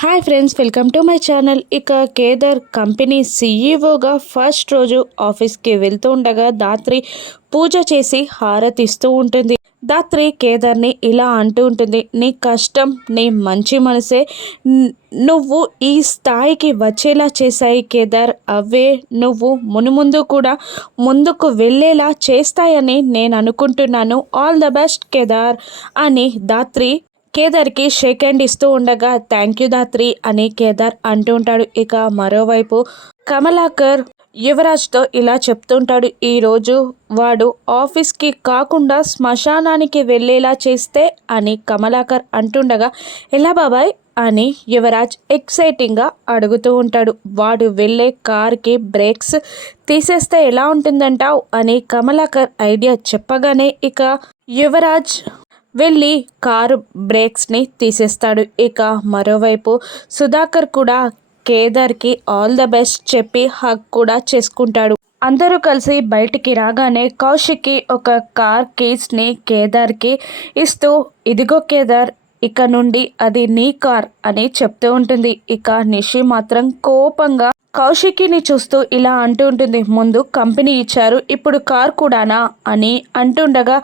Hi friends, welcome to my channel. ఇక Kedar company సీఈఓగా first రోజు ఆఫీస్కి వెళ్తూ ఉండగా దాత్రి పూజ చేసి హారతిస్తూ ఉంటుంది. దాత్రి కేదార్ని ఇలా అంటూ ఉంటుంది, నీ కష్టం, నీ మంచి మనసే నువ్వు ఈ స్థాయికి వచ్చేలా చేశాయి కేదార్. అవే నువ్వు మునుముందు కూడా ముందుకు వెళ్ళేలా చేస్తాయని నేను అనుకుంటున్నాను. ఆల్ ద బెస్ట్ కేదార్ అని దాత్రి కేదార్కి షేక్ హ్యాండ్ ఇస్తూ ఉండగా థ్యాంక్ యూ దాత్రి అని కేదార్ అంటూ ఉంటాడు. ఇక మరోవైపు కమలాకర్ యువరాజ్తో ఇలా చెప్తుంటాడు, ఈరోజు వాడు ఆఫీస్కి కాకుండా శ్మశానానికి వెళ్ళేలా చేస్తే అని కమలాకర్ అంటుండగా ఎలా బాబాయ్ అని యువరాజ్ ఎక్సైటింగ్గా అడుగుతూ ఉంటాడు. వాడు వెళ్ళే కార్కి బ్రేక్స్ తీసేస్తే ఎలా ఉంటుందంటావు అని కమలాకర్ ఐడియా చెప్పగానే ఇక యువరాజ్ వెళ్ళి కారు బ్రేక్స్ని తీసేస్తాడు. ఇక మరోవైపు సుధాకర్ కూడా కేదార్కి ఆల్ ద బెస్ట్ చెప్పి హగ్ కూడా చేసుకుంటాడు. అందరూ కలిసి బయటికి రాగానే కౌశిక్కి ఒక కార్ కీస్ని కేదార్కి ఇస్తూ, ఇదిగో కేదార్, ఇక నుండి అది నీ కార్ అని చెప్తూ ఉంటుంది. ఇక నిషి మాత్రం కోపంగా కౌశికిని చూస్తూ ఇలా అంటూ ఉంటుంది, ముందు కంపెనీ ఇచ్చారు, ఇప్పుడు కార్ కూడానా అని అంటుండగా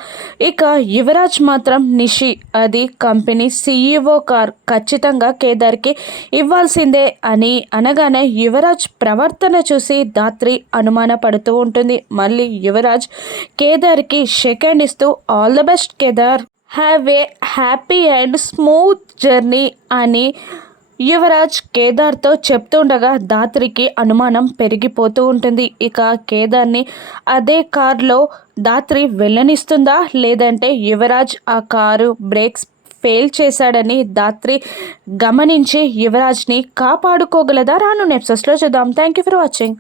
ఇక యువరాజ్ మాత్రం నిషి, అది కంపెనీ సీఈఓ కార్, ఖచ్చితంగా కేదార్కి ఇవ్వాల్సిందే అని అనగానే యువరాజ్ ప్రవర్తన చూసి దాత్రి అనుమాన పడుతూ ఉంటుంది. మళ్ళీ యువరాజ్ కేదార్కి షేక్ హ్యాండ్ ఇస్తూ all the best Kedar, have a happy and smooth journey అని యువరాజ్ కేదార్తో చెప్తుండగా దాత్రికి అనుమానం పెరిగిపోతూ ఉంటుంది. ఇక కేదార్ని అదే కారులో దాత్రి వెళ్ళనిస్తుందా, లేదంటే యువరాజ్ ఆ కారు బ్రేక్స్ ఫెయిల్ చేశాడని దాత్రి గమనించి యువరాజ్ని కాపాడుకోగలదా? రాను ఎపిసోడ్స్లో చూద్దాం. Thank you for watching.